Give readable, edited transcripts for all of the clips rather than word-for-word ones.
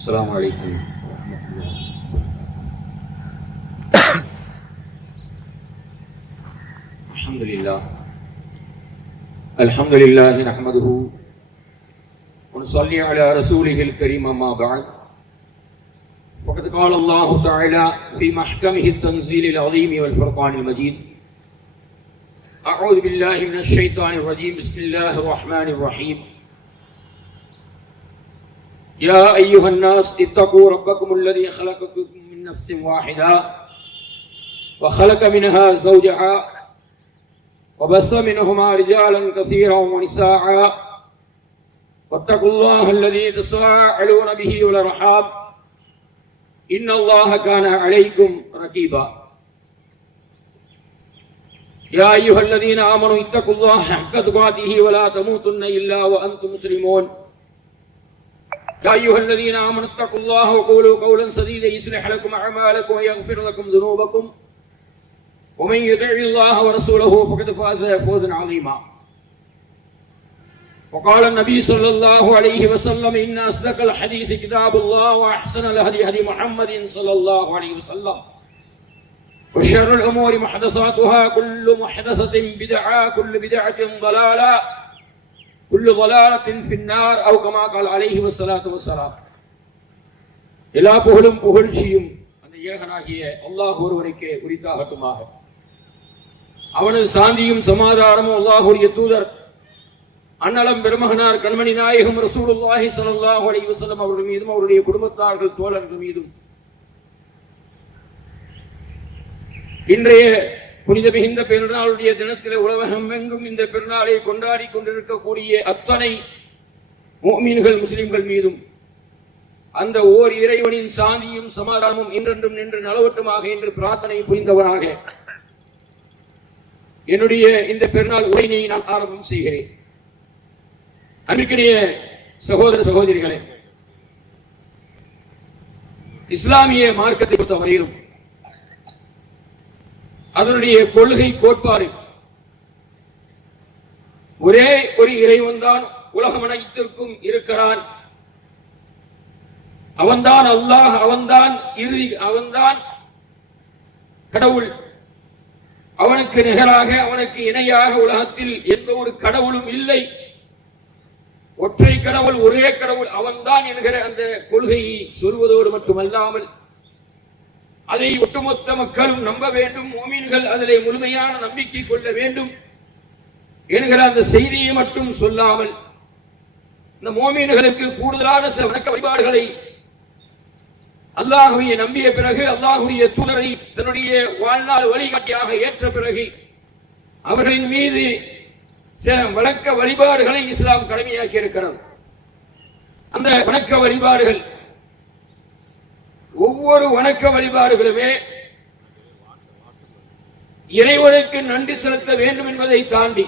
السلام عليكم. الحمد لله نحمده ونصلي على رسوله الكريم أما بعد فقد قال الله تعالى في محكمه التنزيل العظيم والفرقان المجيد أعوذ بالله من الشيطان الرجيم بسم الله الرحمن الرحيم يا أيها الناس اتقوا ربكم الذي خلقكم من نفس واحدة وخلق منها زوجها وبث منهما رجالا كثيرا ونساء واتقوا الله الذي تساءلون به والأرحام إن الله كان عليكم رقيبا يا أيها الذين آمنوا اتقوا الله حق تقاته ولا تموتن إلا وأنتم مسلمون يا أيها الذين آمنوا اتقوا الله وقولوا قولا سديدا يصلح لكم أعمالكم ويغفر لكم ذنوبكم ومن يطع الله ورسوله فقد فاز فوزا عظيما وقال النبي صلى الله عليه وسلم إن أصدق الحديث كتاب الله وأحسن الهدي هدي محمد صلى الله عليه وسلم وشر الأمور محدثاتها كل محدثة بدعة كل بدعة ضلالة كل ضلالة في النار أو كما قال عليه الصلاة والسلام. எல்லா புகழும் புகழ்ச்சியும் அந்த ஏகனாகிய அல்லாஹ் ஒருவனுக்கே உரித்தாகட்டுமாக. அவனது சாந்தியும் சமாதானமும் அல்லாஹ்வுடைய தூதர் அன்னலம் பெருமகனார் கண்மணி நாயகம் ரசூலுல்லாஹி ஸல்லல்லாஹு அலைஹி வஸல்லம் அவர்கள் மீதும் அவருடைய குடும்பத்தார்கள் தோழர்கள் மீதும் இன்றைய புனித மிகுந்த பெருநாளுடைய தினத்திலே உலகம் எங்கும் இந்த பெருநாளை கொண்டாடி கொண்டிருக்கக்கூடிய அத்தனை முஃமின்கள் முஸ்லிம்கள் மீதும் அந்த ஓர் இறைவனின் சாந்தியும் சமாதானமும் இன்றென்றும் நின்று நலவட்டுமாக என்று பிரார்த்தனை புரிந்தவனாக என்னுடைய இந்த பெருநாள் உரையினை நான் ஆரம்பம் செய்கிறேன். அன்பிற்கினிய சகோதர சகோதரிகளே, இஸ்லாமிய மார்க்கத்தை பொறுத்த வரையிலும் அதனுடைய கொள்கை கோட்பாடு ஒரே ஒரு இறைவன் தான் உலகம் அனைத்திற்கும் இருக்கிறான். அவன்தான் அல்லாஹ், அவன்தான் இறுதி, அவன்தான் கடவுள். அவனுக்கு நிகராக அவனுக்கு இணையாக உலகத்தில் எந்த ஒரு கடவுளும் இல்லை. ஒற்றை கடவுள், ஒரே கடவுள் அவன்தான் என்கிற அந்த கொள்கையை சொல்வதோடு மட்டுமல்லாமல் அதை ஒட்டுமொத்த மக்களும் நம்ப வேண்டும், முஃமின்கள் அதிலே முழுமையான நம்பிக்கை கொள்ள வேண்டும் என்கிற அந்த செய்தியை மட்டும் சொல்லாமல் இந்த முஃமின்களுக்கு கூடுதலான சில வணக்க வழிபாடுகளை அல்லாஹ்வை நம்பிய பிறகு, அல்லாஹ்வுடைய தூதரை தன்னுடைய வாழ்நாள் வழிகாட்டியாக ஏற்ற பிறகு அவர்களின் மீது சில வணக்க வழிபாடுகளை இஸ்லாம் கடமையாக்கி இருக்கிறது. அந்த வணக்க வழிபாடுகள், ஒவ்வொரு வணக்க வழிபாடுகளுமே இறைவனுக்கு நன்றி செலுத்த வேண்டும் என்பதை தாண்டி,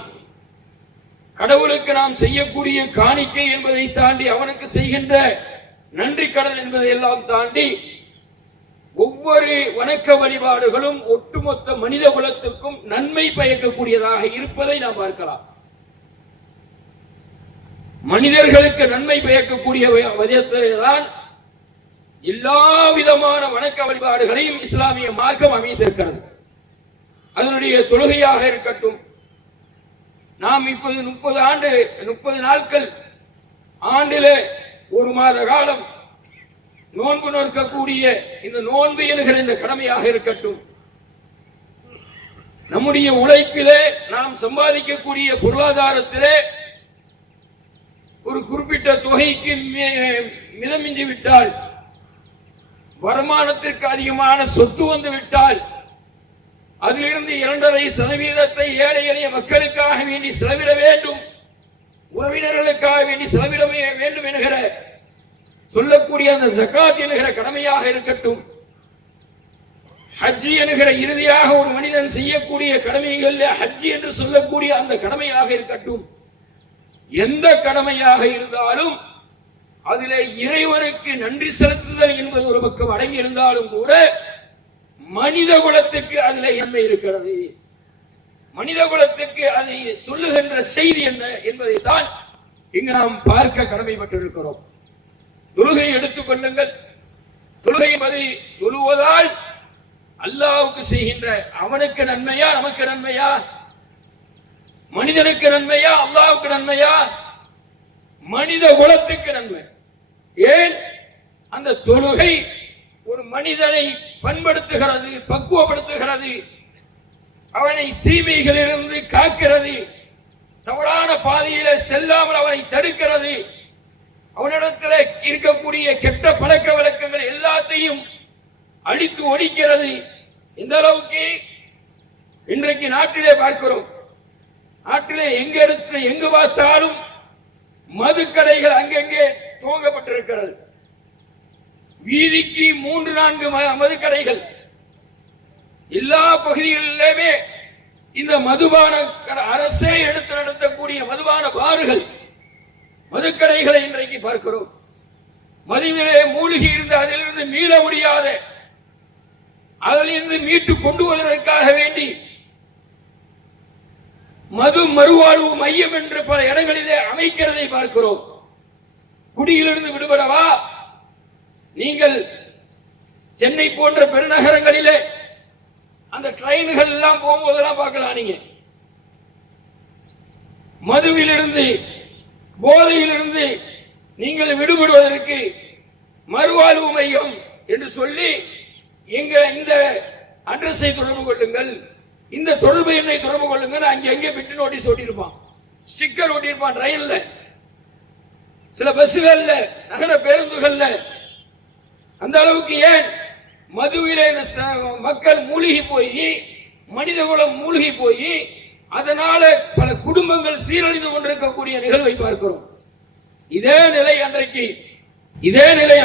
கடவுளுக்கு நாம் செய்யக்கூடிய காணிக்கை என்பதை தாண்டி, அவனுக்கு செய்கின்ற நன்றி கடன் என்பதை எல்லாம் தாண்டி ஒவ்வொரு வணக்க வழிபாடுகளும் ஒட்டுமொத்த மனித குலத்துக்கும் நன்மை பயக்கக்கூடியதாக இருப்பதை நாம் பார்க்கலாம். மனிதர்களுக்கு நன்மை பயக்கக்கூடிய விதத்தில்தான் எல்லா விதமான வணக்க வழிபாடுகளையும் இஸ்லாமிய மார்க்கம் அமைத்திருக்கிறது. அதனுடைய தொழுகையாக இருக்கட்டும், நாம் இப்போது 30 நாட்கள் ஆண்டிலே ஒரு மாத காலம் நோன்பு நோக்கக்கூடிய இந்த நோன்பு என்கிற இந்த கடமையாக இருக்கட்டும், நம்முடைய உழைப்பிலே நாம் சம்பாதிக்கக்கூடிய பொருளாதாரத்திலே ஒரு குறிப்பிட்ட தொகைக்கு மிதமிஞ்சி விட்டால், வருமானத்திற்கு அதிகமான சொத்து வந்து விட்டால், அதிலிருந்து 2.5% ஏழை எளிய மக்களுக்காக வேண்டி செலவிட வேண்டும், உறவினர்களுக்காக வேண்டி செலவிட வேண்டும் என்கிற சொல்லக்கூடிய அந்த ஜகாத் என்கிற கடமையாக இருக்கட்டும், ஹஜ் என்கிற இறுதியாக ஒரு மனிதன் செய்யக்கூடிய கடமைகள் ஹஜ் என்று சொல்லக்கூடிய அந்த கடமையாக இருக்கட்டும், எந்த கடமையாக இருந்தாலும் அதிலே இறைவனுக்கு நன்றி செலுத்துதல் என்பது ஒரு பக்கம் அடங்கி இருந்தாலும் கூட மனித குலத்துக்கு அதிலே நன்மை இருக்கிறது. மனித குலத்துக்கு அதை சொல்லுகின்ற செய்தி என்ன என்பதை தான் இங்கு நாம் பார்க்க கடமைப்பட்டிருக்கிறோம். தொழுகை எடுத்துக் கொள்ளுங்கள். தொழுகை தொழுவதால் அல்லாஹ்வுக்கு செய்கின்ற அவனுக்கு நன்மையா நமக்கு நன்மையா? மனிதனுக்கு நன்மையா அல்லாஹ்வுக்கு நன்மையா? மனித குலத்துக்கு நன்மை. ஏன்? அந்த தொழுகை ஒரு மனிதனை பண்படுத்துகிறது, பக்குவப்படுத்துகிறது, அவனை தீமைகளிலிருந்து காக்கிறது, தவறான பாதையில செல்லாமல் அவனை தடுக்கிறது, அவனிடத்தில் இருக்கக்கூடிய கெட்ட பழக்க வழக்கங்கள் எல்லாத்தையும் அழித்து ஒழிக்கிறது. இந்த அளவுக்கு இன்றைக்கு நாட்டிலே பார்க்கிறோம். நாட்டிலே எங்கு பார்த்தாலும் மதுக்கடைகள் அங்கங்கே துவங்கப்பட்டிருக்கிறது. வீதிக்கு 3-4 மதுக்கடைகள். எல்லா பகுதிகளிலுமே இந்த மதுபான அரசே எடுத்து நடத்தக்கூடிய மதுபான பார்கள், மதுக்கடைகளை இன்றைக்கு பார்க்கிறோம். மதுவிலே மூழ்கி இருந்து அதிலிருந்து மீள முடியாத, அதிலிருந்து மீட்டு கொண்டு வருவதற்காக வேண்டி மது மறுவாழ்வு மையம் என்று பல இடங்களிலே அமைக்கிறதை பார்க்கிறோம். குடியிலிருந்து விடுபடவா? நீங்கள் சென்னை போன்ற பெருநகரங்களிலே அந்த ட்ரெயின்கள் எல்லாம் போகும்போதெல்லாம் பார்க்கலாம். நீங்க மதுவிலிருந்து போதையிலிருந்து நீங்கள் விடுபடுவதற்கு மறுவாழ்வு மையம் என்று சொல்லி இந்த அட்ரஸை தொடர்பு கொள்ளுங்கள், இந்த தொடர்பு எண்ணை தொடர்பு கொள்ளுங்கள். அங்கே பிட்டு நோட்டீஸ் ஓட்டியிருப்பான், ஸ்டிக்கர் ஓட்டியிருப்பான். ரயில்ல, சில பஸ்ஸுகள்ல, நகர பேருந்துகள்ல. அந்த அளவுக்கு ஏன் மதுவிலே மக்கள் மூழ்கி போய், மனித குலம் மூழ்கி போய், அதனால பல குடும்பங்கள் சீரழிந்து கொண்டிருக்கக்கூடிய நிகழ்வை பார்க்கிறோம். இதே நிலை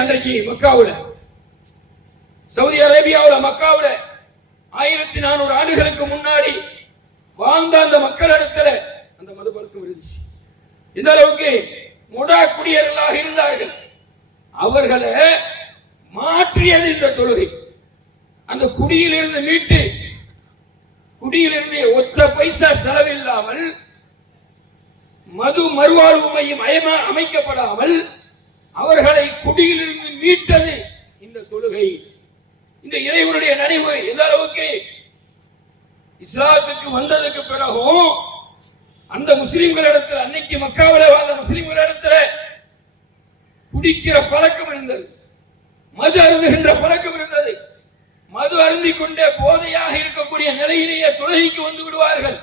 அன்றைக்கு மக்காவுல, சவுதி அரேபியாவுல மக்காவுல 1400 ஆண்டுகளுக்கு முன்னாடி வாழ்ந்த அந்த மக்களிடத்துல அந்த மது பழக்கம் இருந்துச்சு. இந்த அளவுக்கு முடா குடியர்களாக இருந்தார்கள். அவர்களை மாற்றியது இந்த தொழுகை. அந்த குடியிலிருந்து மீட்டு, குடியிலிருந்து ஒத்த பைசா செலவில்லாமல், மது மறுவாழ்வு மையம் அமைக்கப்படாமல் அவர்களை குடியிலிருந்து மீட்டது இந்த தொழுகை, இந்த இறைவனுடைய நினைவு. எந்த அளவுக்கு இஸ்லாத்துக்கு வந்ததுக்கு பிறகும் அந்த முஸ்லிம்களிடத்தில், அன்னைக்கு மக்காவில் வாழ்ந்த முஸ்லிம்களிடத்தில் குடிக்கிற பழக்கம் இருந்தது, மது அருந்துகின்ற பழக்கம் இருந்தது. மது அருந்தி கொண்டே போதையாக இருக்கக்கூடிய நிலையிலேயே தொழுகைக்கு வந்து விடுவார்கள்.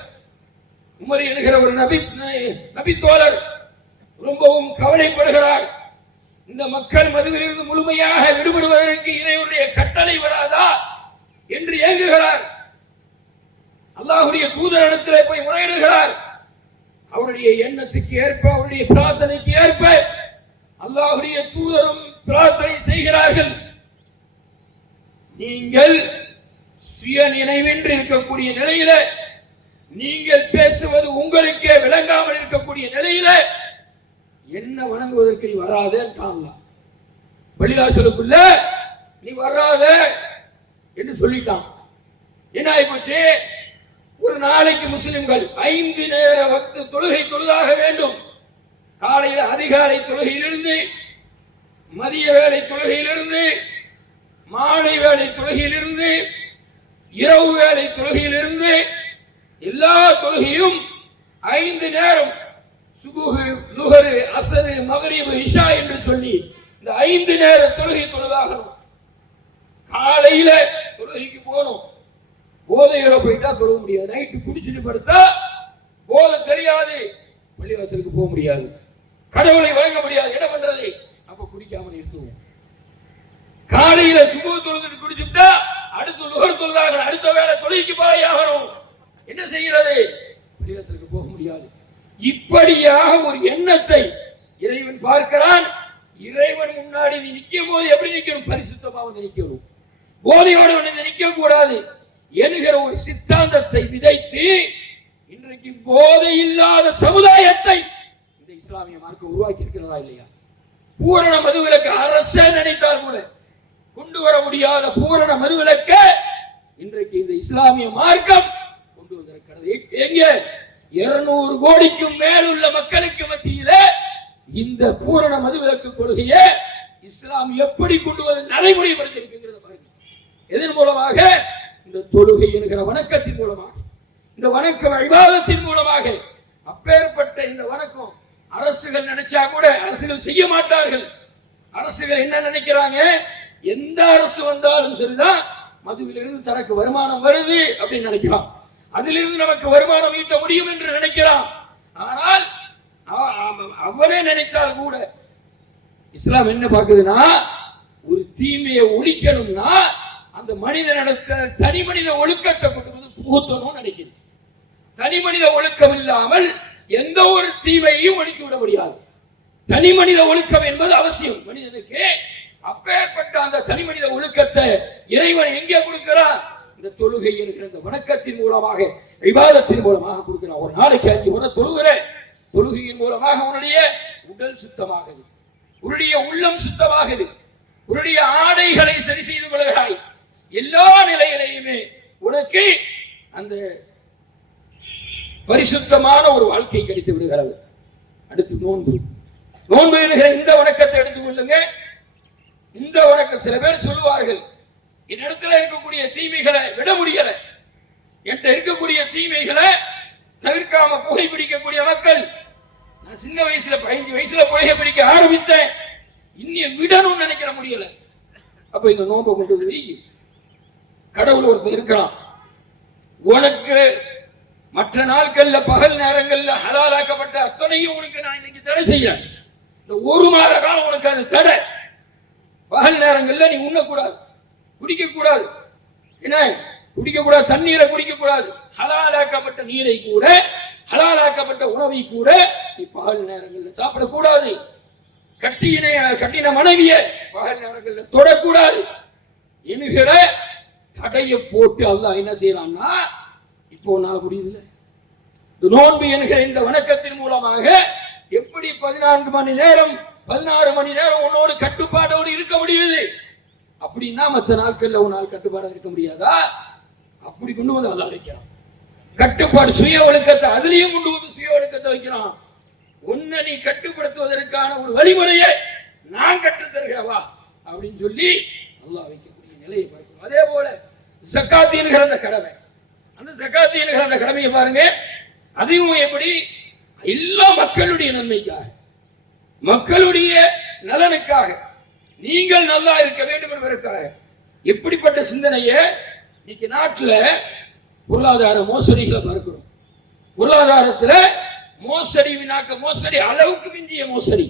உமர் என்கிற ஒரு நபி தோழர் ரொம்பவும் கவலைப்படுகிறார். இந்த மக்கள் மதுவிலிருந்து முழுமையாக விடுபடுவதற்கு இறைவனுடைய கட்டளை வராதா என்று ஏங்குகிறார். அல்லாஹ்வுடைய தூதரிடத்திலே போய் முறையிடுகிறார். அவருடைய எண்ணத்துக்கு ஏற்ப, அவருடைய பிரார்த்தனைக்கு ஏற்ப அல்லாஹ்வுடைய தூதரும் பிரார்த்தனை செய்கிறார்கள். நீங்கள் சுய நினைவின்றி இருக்கக்கூடிய நிலையில, நீங்கள் பேசுவது உங்களுக்கே விளங்காமல் இருக்கக்கூடிய நிலையில என்ன வணங்குவதற்கு நீ வராதேன்னு பள்ளிவாசலுக்குள்ள நீ வராத என்று சொல்லிட்டான். என்ன ஆயிப்போச்சு? ஒரு நாளைக்கு முஸ்லிம்கள் 5 நேர வக்து தொழுகை தொழுதாக வேண்டும். காலையில் அதிகாலை தொழுகையிலிருந்து, மதிய வேளை தொழுகையிலிருந்து, மாலை வேளை தொழுகையிலிருந்து, இரவு வேளை தொழுகையிலிருந்து, எல்லா தொழுகையும் 5 நேரம், சுபுஹ், லுஹர், அஸ்ர், மக்ரிப், இஷா என்று சொல்லி இந்த 5 நேர தொழுகை தொழுதாகணும். காலையில தொழுகைக்கு போகணும். போதையோட போயிட்டா தொழுக முடியாது. நைட்டு குடிச்சிட்டு படுத்தா போதை தெரியாது, பள்ளிவாசலுக்கு போக முடியாது, கடவுளை வழங்க முடியாது. என்ன பண்றது? அப்ப குடிக்காம நிறுத்துவோம். காலையில சுபுஹ் தொழுதுட்டு குடிச்சுட்டா அடுத்து லுஹர் தொழுதாக, அடுத்த வேளை தொழுகைக்கு போயாகணும். என்ன செய்கிறது? பள்ளிவாசலுக்கு போக முடியாது. இப்படியாக ஒரு எண்ணத்தை இறைவன் பார்க்கிறான். இறைவன் முன்னாடி நீ நிற்கும் போது எப்படி நிற்கணும்? பரிசுத்தமா வந்து நிற்கணும். போதையோடு வந்து நிற்க கூடாது என்கிற ஒரு சித்தாந்தத்தை விதைத்து இன்றைக்கு போதை இல்லாத சமுதாயத்தை இந்த இஸ்லாமிய மார்க்கம் உருவாக்கி இருக்கிறதா இல்லையா? பூரண மதுவிலக்கு அரசே நினைத்தால் கூட கொண்டு வர முடியாத பூரண மதுவிலக்க இன்றைக்கு இந்த இஸ்லாமிய மார்க்கம் கொண்டு வந்திருக்கிறது. எங்கே? 200 கோடிக்கும் மேலுள்ள மக்களுக்கு மத்தியில இந்த பூரண மதுவிலக்கு கொள்கையை இஸ்லாம் எப்படி கொண்டு வந்து நடைமுறைப்படுத்தியிருக்கிறது பாருங்க. எதன் மூலமாக? இந்த தொழுகை என்கிற வணக்கத்தின் மூலமாக, இந்த வணக்கம் இபாதத்தின் மூலமாக. அப்பேற்பட்ட இந்த வணக்கம் அரசுகள் நினைச்சா கூட அரசுகள் செய்ய மாட்டார்கள். அரசுகள் என்ன நினைக்கிறாங்க? எந்த அரசு வந்தாலும் சரிதான், மதுவிலிருந்து தனக்கு வருமானம் வருது அப்படின்னு நினைக்கலாம், அதிலிருந்து நமக்கு வருமானம் ஈட்ட முடியும் என்று நினைக்கலாம். ஆனால் அவனே நினைத்தால் கூட இஸ்லாம் என்ன பார்க்குதுன்னா, ஒரு தீமையை ஒழிக்கணும்னா அந்த மனிதனிடத்துல தனி மனித ஒழுக்கத்தை கொண்டு வந்து புகுத்தணும்னு நினைக்குது. தனி மனித ஒழுக்கம் இல்லாமல் எந்த ஒரு தீமையையும் ஒழித்து விட முடியாது. தனி மனித ஒழுக்கம் என்பது அவசியம் மனிதனுக்கு. அப்பேற்பட்ட அந்த தனி மனித ஒழுக்கத்தை இறைவன் எங்கே கொடுக்கிறார்? இந்த தொழுகை என்கிற இந்த வணக்கத்தின் மூலமாக, இபாதத்தின் மூலமாக கொடுக்கிறார். ஒரு நாளைக்கு 5 முறை தொழுகிற தொழுகையின் மூலமாக உன்னுடைய உடல் சுத்தமாகுது, உன்னுடைய உள்ளம் சுத்தமாகுது, உன்னுடைய ஆடைகளை சரி செய்து கொள்கிறாய். எல்லா நிலையிலையுமே உனக்கு அந்த பரிசுத்தமான ஒரு வாழ்க்கை கிடைத்து விடுகிறது. அடுத்து நோன்பு. நோன்பு என்கிற இந்த வணக்கத்தை எடுத்துக் கொள்ளுங்க. இந்த வணக்கம் சில பேர் சொல்லுவார்கள், என்னிடத்துல இருக்கக்கூடிய தீமைகளை விட முடியல, என்கிட்ட இருக்கக்கூடிய தீமைகளை தவிர்க்காம புகைப்பிடிக்கக்கூடிய மக்கள். நான் சின்ன வயசுல 15 வயசுல புகைப்பிடிக்க ஆரம்பித்தேன், இன்னும் விடணும்னு நினைக்கிற முடியல. அப்ப இந்த நோன்பை கொண்டு போய் கடவுள் ஒருத்தர் இருக்கலாம், உனக்கு மற்ற நாட்கள்ல பகல் நேரங்கள்ல ஹலாலாக்கப்பட்ட அத்தனையும் உனக்கு நான் இன்னைக்கு தடை செய்ய, இந்த 1 மாத காலம் உனக்கு அது தடை. பகல் நேரங்கள்ல நீ உண்ணக்கூடாது, குடிக்க கூடாது, என்ன குடிக்க கூடாது, தண்ணீரை குடிக்க கூடாது, ஹலாலாக்கப்பட்ட நீரை கூட, ஹலாலாக்கப்பட்ட உணவை கூட நீ பகல் நேரங்கள்ல சாப்பிடக்கூடாது. கட்டின மனைவிய பகல் நேரங்கள்ல தொடக்கூடாது என்கிற தடையை போட்டு அல்லாஹ் என்ன செய்யலாம்னா, இப்போ நான் முடியுதுல நோன்பு என்கிற இந்த வணக்கத்தின் மூலமாக எப்படி 14 மணி நேரம் 16 மணி நேரம் உன்னோடு கட்டுப்பாடோடு இருக்க முடியுது, அப்படின்னா மற்ற நாட்கள்ல உன்னால் கட்டுப்பாடா இருக்க முடியாதா? அப்படி கொண்டு வந்து அல்லாஹ் வைக்கிறான் கட்டுப்பாடு. சுய ஒழுக்கத்தை அதுலயும் கொண்டு வந்து சுய ஒழுக்கத்தை வைக்கிறான். உன்னை நீ கட்டுப்படுத்துவதற்கான ஒரு வழிமுறையை நான் கற்றுத் தருகிறவா அப்படின்னு சொல்லி அல்லாஹ் வைக்கக்கூடிய நிலையை பார்க்கணும். அதே போல ஜக்காத் என்கிற அந்த கடமை, அந்த ஜக்காத் என்கிற அந்த கடமையை பாருங்க, அதையும் எப்படி எல்லா மக்களுடைய நன்மைக்காக, மக்களுடைய நலனுக்காக, நீங்கள் நல்லா இருக்க வேண்டும் என்பதற்காக. எப்படிப்பட்ட சிந்தனையை இன்னைக்கு நாட்டுல பொருளாதார மோசடிகளை பார்க்கிறோம். பொருளாதாரத்துல மோசடி அளவுக்கு மிஞ்சிய மோசடி.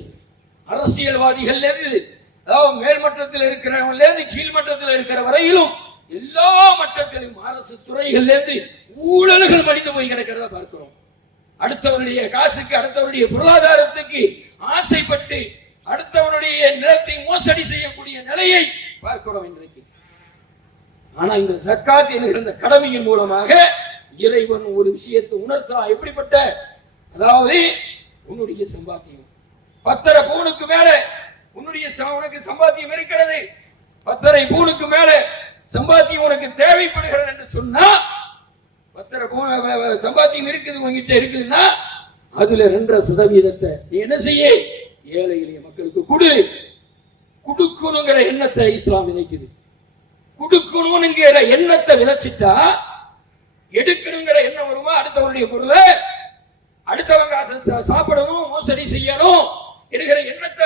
அரசியல்வாதிகள் இருந்து, அதாவது மேல்மட்டத்தில் இருக்கிறவங்க இருந்து கீழ்மட்டத்தில் இருக்கிற வரையிலும் எல்லா மட்டத்திலும் அரசு துறைகள் இருந்து ஊழல்கள் மடிந்து போய் கிடக்கிறத பார்க்கிறோம். அடுத்தவருடைய காசுக்கு, அடுத்தவருடைய பொருளாதாரத்துக்கு ஆசைப்பட்டு அடுத்தவருடைய நிலத்தை மோசடி செய்யக்கூடிய நிலையை பார்க்கிறோம் இன்றைக்கு. ஆனா இந்த ஜக்காத் என்கிற இந்த கடமையின் மூலமாக இறைவன் ஒரு விஷயத்தை உணர்த்தா. எப்படிப்பட்ட, அதாவது உன்னுடைய சம்பாத்தியம் 10.5 பவுனுக்கு மேல உன்னுடைய உனக்கு சம்பாத்தியம் இருக்கிறது, 10.5 பவுனுக்கு மேல சம்பாத்தியம் உனக்கு தேவைப்படுகிறது என்று சொன்னா, 10.5 பவுன் சம்பாத்தியம் இருக்குது உங்ககிட்ட இருக்குதுன்னா அதுல 2.5% நீ என்ன செய்ய, ஏழை எளிய மக்களுக்கு கொடுக்கணுங்கிற எண்ணத்தை இஸ்லாம் விதைக்குது. கொடுக்கணும்ங்கிற எண்ணத்தை விதைச்சிட்டா எடுக்கணுங்கிற எண்ணம் வருமா? அடுத்தவருடைய பொருளை அடுத்தவங்க சாப்பிடணும், மோசடி செய்யணும் என்கிற எண்ணத்தை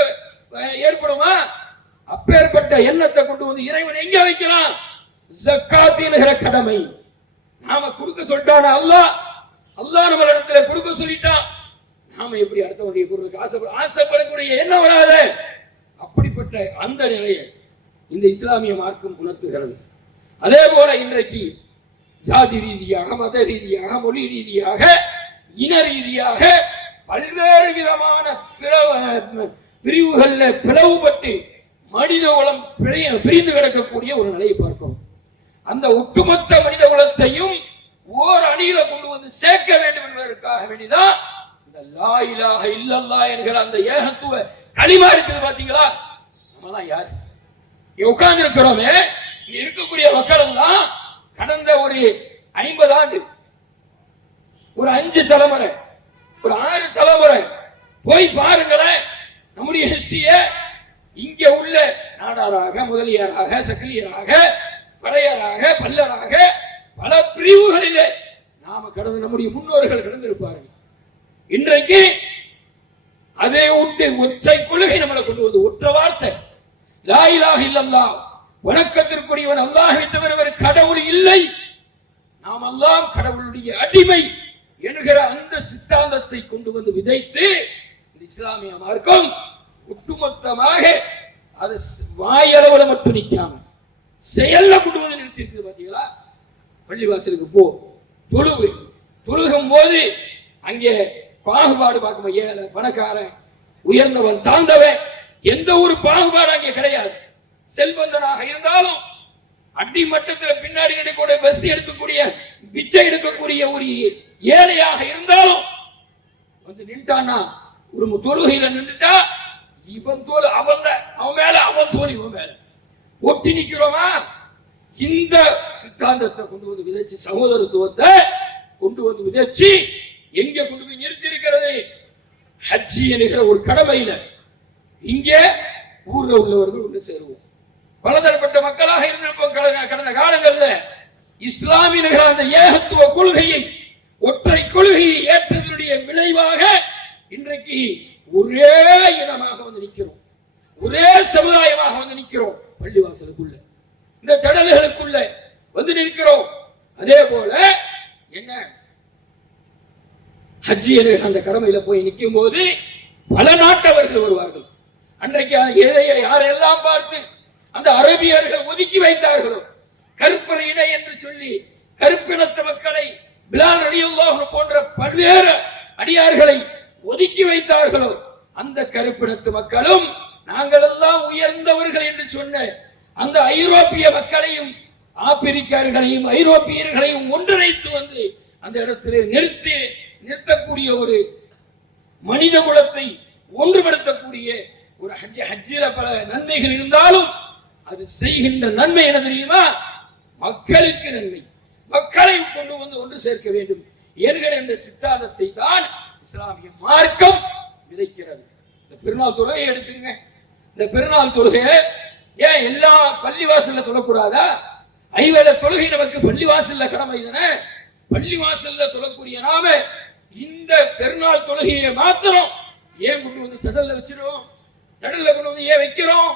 ஏற்படுமா? அப்பேற்பட்ட எண்ணத்தை கொண்டு வந்து இறைவன் எங்க வைக்கலாம்? ஜக்காத் என்கிற கடமை. நாம கொடுக்க சொல்லிட்டான அல்லாஹ் நம்ம இடத்துல கொடுக்க சொல்லிட்டான், நாம எப்படி அடுத்தவருடைய பொருளுக்கு ஆசைப்படக்கூடிய எண்ணம் வராத. அப்படிப்பட்ட அந்த நிலையை இந்த இஸ்லாமிய மார்க்கம் உணர்த்துகிறது. அதே போல இன்றைக்கு ஜாதி ரீதியாக, மத ரீதியாக, மொழி ரீதியாக, இன ரீதியாக பல்வேறு விதமான பிரிவுகள்ல பிளவுபட்டு மனித குலம் பிரிந்து கிடக்கக்கூடிய ஒரு நிலையை பார்க்கிறோம். அந்த ஒட்டுமொத்த மனித குலத்தையும் ஓர் அணியில கொண்டு வந்து சேர்க்க வேண்டும் என்பதற்காக வேண்டிதான் இந்த லா இலாஹ இல்லல்லாஹ் என்கிற அந்த ஏகத்துவ களிமா இருக்குது. பாத்தீங்களா, நம்மலாம் யாரு உட்கார்ந்து இருக்கிறோமே, இங்க இருக்கக்கூடிய மக்கள் எல்லாம் கடந்த ஒரு 50 ஆண்டு, ஒரு 5 தலைமுறை, ஒரு 6 தலைமுறை போய் பாருங்களேன். நம்முடைய ஹிஸ்டரிய இங்க உள்ள நாடாராக, முதலியாராக, சக்கிலியராக, பறையராக, பல்லராக பல பிரிவுகளிலே நாம கடந்து நம்முடைய முன்னோர்கள் கடந்திருப்பார்கள். இன்றைக்கு அதை உண்டு ஒற்றை கொள்கை நம்மளை கொண்டு வந்து ஒற்ற வார்த்தை லா இலாஹ இல்லல்லாஹ், வணக்கத்திற்குரியவன் அல்லாஹ்வை தவிர வேறு கடவுள் இல்லை, நாம் எல்லாம் கடவுளுடைய அடிமை என்கிற அந்த சித்தாந்தத்தை கொண்டு வந்து விதைத்து இந்த இஸ்லாமிய மார்க்கம் ஒட்டுமொத்தமாக அது வாயளவுல மட்டும் நிற்காம செயல்ல கொண்டு வந்து நிறுத்தி இருக்குது. பாத்தீங்களா, பள்ளிவாசலுக்கு போ, தொழுகும் போது அங்கே பாகுபாடு பார்க்க, ஏழை பணக்காரன், உயர்ந்தவன் தாழ்ந்தவன், எந்த ஒரு பாகுபாடு அங்கே கிடையாது. செல்வந்தனாக இருந்தாலும் அடிமட்டத்தில் பின்னாடி எடுக்கக்கூடிய பஸ் எடுக்கக்கூடிய பிச்சை எடுக்கக்கூடிய ஒரு ஏழையாக இருந்தாலும் வந்து நின்றானா, ஒரு தொழுகையில நின்றுட்டா இவன் தோல் அவன் மேல, அவன் தோல் இவன் மேல ஒட்டி நிக்கிறோமா? இந்த சித்தாந்தத்தை கொண்டு வந்து விதைச்சு, சகோதரத்துவத்தை கொண்டு வந்து விதைச்சு எங்க கொண்டு போய் நிறுத்தி இருக்கிறது? ஹஜ்ஜி என்கிற ஒரு கடமையில இங்கே ஊர்ல உள்ளவர்கள் ஒன்று சேருவோம். பலதரப்பட்ட மக்களாக இருந்திருப்போம். கடந்த காலங்களில் இஸ்லாமிய அந்த ஏகத்துவ கொள்கையை, ஒற்றை கொள்கையை ஏற்றதனுடைய விளைவாக இன்றைக்கு ஒரே இனமாக வந்து நிற்கிறோம், ஒரே சமுதாயமாக வந்து நிற்கிறோம். பள்ளிவாசலுக்குள்ள, இந்த கடல்களுக்குள்ள வந்து நிற்கிறோம். அதே போல என்ன ஹஜ்ஜி அந்த கடமையில போய் நிற்கும் போது பல நாட்டவர்கள் வருவார்கள். அன்றைக்கு யாரெல்லாம் பார்த்து அந்த அரபியர்கள் ஒதுக்கி வைத்தார்களோ, கருப்பர் இணை என்று சொல்லி கருப்பினத்த மக்களை, பிலால் ரலியல்லாஹு போன்ற பல்வேறு அடியார்களை ஒதுக்கி வைத்தார்களோ, அந்த கருப்பினத்து மக்களும் நாங்கள் எல்லாம் உயர்ந்தவர்கள் என்று சொன்ன அந்த ஐரோப்பிய மக்களையும், ஆப்பிரிக்கர்களையும் ஐரோப்பியர்களையும் ஒன்றிணைத்து வந்து அந்த இடத்திலே நிறுத்தக்கூடிய ஒரு மனித குலத்தை ஒன்றுபடுத்தக்கூடிய ஒரு ஹஜ்ஜில பல நன்மைகள் இருந்தாலும் அது செய்கின்ற நன்மை என்ன தெரியுமா? மக்களுக்கு நன்மை, மக்களை கொண்டு வந்து ஒன்று சேர்க்க வேண்டும் என்கிற இந்த சித்தாந்தத்தை தான் இஸ்லாமிய மார்க்கம் விதைக்கிறது. இந்த பெருநாள் தொழுகை எடுத்துங்க. இந்த பெருநாள் தொழுகை ஏன் எல்லா பள்ளிவாசல்ல தொழக்கூடாதா? ஐவேளை தொழுகை நமக்கு பள்ளிவாசல்ல கடமை தானே. பள்ளிவாசல்ல தொழக்கூடிய நாம இந்த பெருநாள் தொழுகையை மாத்திரம் ஏன் கொண்டு வந்து தடல்ல வச்சிருவோம்? தடல்ல கொண்டு வந்து ஏன் வைக்கிறோம்?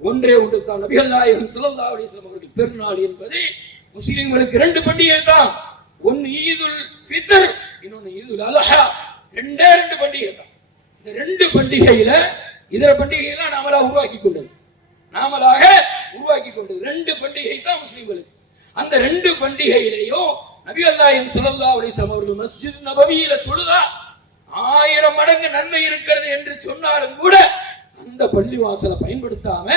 ஒன்றே ஒன்று தான். நபிகள் நாயகம் ஸல்லல்லாஹு அலைஹி வஸல்லம் அவர்கள் பெருநாள் என்பது முஸ்லிம்களுக்கு ரெண்டு பண்டிகை தான். ஒன்னு ஈதுல் ஃபித்ர், இன்னொன்னு ஈதுல் அல்ஹா. ரெண்டு பண்டிகை தான். இந்த ரெண்டு பண்டிகையில இதர பண்டிகையெல்லாம் நாமளாக உருவாக்கி கொண்டது ரெண்டு பண்டிகை தான் முஸ்லிம்களுக்கு. அந்த ரெண்டு பண்டிகையிலேயும் நபிகள் நாயகம் ஸல்லல்லாஹு அலைஹி வஸல்லம் அவர்கள் மஸ்ஜித் நபவியில தொழுதா 1000 மடங்கு நன்மை இருக்கிறது என்று சொன்னாலும் கூட அந்த பள்ளிவாசலை பயன்படுத்தாம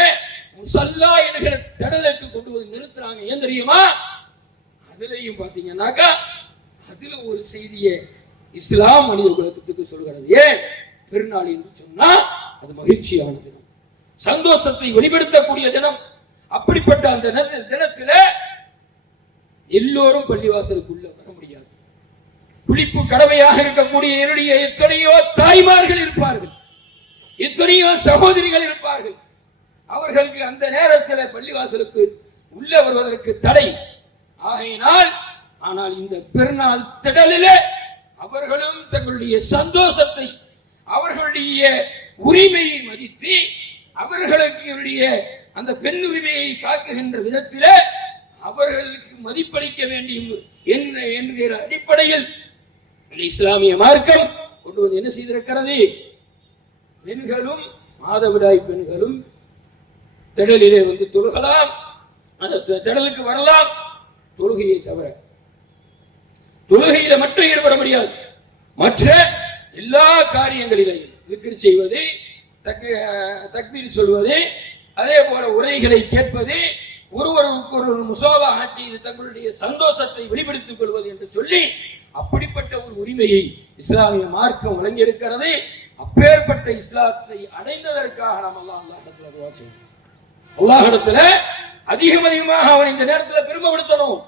முசல்லா என்கிற திடலுக்கு கொண்டு வந்து நிறுத்துறாங்க. ஏன் தெரியுமா? அதுலயும் பாத்தீங்கன்னாக்கா அதுல ஒரு செய்தியை இஸ்லாம் மனித குலத்துக்கு சொல்கிறது. ஏன் பெருநாள் என்று சொன்னா அது மகிழ்ச்சியான தினம், சந்தோஷத்தை வெளிப்படுத்தக்கூடிய தினம். அப்படிப்பட்ட அந்த தினத்துல எல்லோரும் பள்ளிவாசலுக்குள்ள வர முடியாது. குளிப்பு கடமையாக இருக்கக்கூடிய என்னுடைய எத்தனையோ தாய்மார்கள் இருப்பார்கள், எத்தனையோ சகோதரிகள் இருப்பார்கள். அவர்களுக்கு அந்த நேரத்தில் பள்ளிவாசலுக்கு உள்ள வருவதற்கு தடை. ஆனால் இந்த பெருநாள் திடலிலே அவர்களும் தங்களுடைய சந்தோஷத்தை, அவர்களுடைய உரிமையை மதித்து, அவர்களுக்கு அந்த பெண் உரிமையை காக்குகின்ற விதத்திலே அவர்களுக்கு மதிப்பளிக்க வேண்டும் என்கிற அடிப்படையில் இஸ்லாமிய மார்க்கம் கொண்டு வந்து என்ன செய்திருக்கிறது? பெண்களும் மாதவிடாய் பெண்களும் திடலிலே வந்து தொழுகலாம், அந்த திடலுக்கு வரலாம். தொழுகையை தவிர தொழுகையில மட்டும் ஈடுபட முடியாது. மற்ற எல்லா காரியங்களிலையும் விக்ர் செய்வது, தக்பீர் சொல்வது, அதே போல உரைகளை கேட்பது, ஒருவருக்கு ஒரு முசாவாக செய்து தங்களுடைய சந்தோஷத்தை வெளிப்படுத்திக் கொள்வது என்று சொல்லி அப்படிப்பட்ட ஒரு உரிமையை இஸ்லாமிய மார்க்கம் வழங்கியிருக்கிறது. அப்பேற்பட்ட இஸ்லாத்தை அடைந்ததற்காக நாம் அல்லாஹ்விடத்தில் துஆ செய்யணும். அல்லாஹ்விடத்துல அதிகமாக அவனை இந்த நேரத்தில் பெருமைப்படுத்தணும்.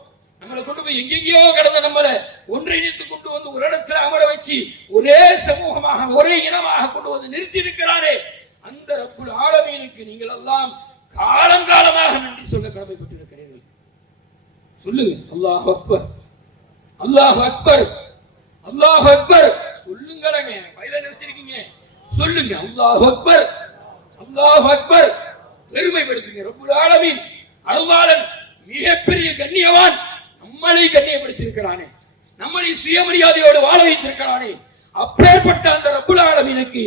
நம்மளை கொண்டு போய் எங்கெங்கயோ கடந்த நம்மளை ஒன்றிணைத்து கொண்டு வந்து ஒரு இடத்துல அமர வச்சு ஒரே சமூகமாக ஒரே இனமாக கொண்டு வந்து நிறுத்தி இருக்கிறாரே, அந்த ரப்புல் ஆலமீனுக்கு நீங்கள் எல்லாம் காலங்காலமாக நன்றி சொல்ல கடமைப்பட்டிருக்கிறீர்கள். சொல்லுங்க அல்லாஹ் அக்பர், அல்லாஹ் அக்பர், அல்லாஹ் அக்பர் சொல்லுங்களேங்க. வயல நிறுத்திருக்கீங்க, சொல்லுங்க அல்லாஹ் அக்பர், அல்லாஹ் அக்பர். பெருமைப்படுத்துங்க. ரப்புல் ஆலமீன் அருளாளன், மிகப்பெரிய கண்ணியவான், நம்மளை கண்ணியப்படுத்தியிருக்கிறானே, நம்மளை சுயமரியாதையோடு வாழ வைத்திருக்கிறானே. அப்பேற்பட்ட அந்த ரப்புல் ஆலமீனுக்கு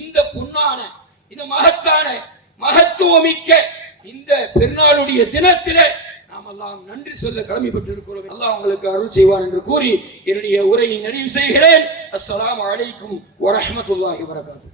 இந்த பொன்னான, இந்த மகத்தான, மகத்துவமிக்க இந்த பெருநாளுடைய தினத்திலே நாம் எல்லாம் நன்றி சொல்ல கடமைப்பட்டிருக்கிறோம். அல்லாஹ் உங்களுக்கு அருள் செய்வார் என்று கூறி என்னுடைய உரையை நிறைவு செய்கிறேன். அஸ்ஸலாமு அலைக்கும் வரஹ்மத்துல்லாஹி வபரகாத்துஹு.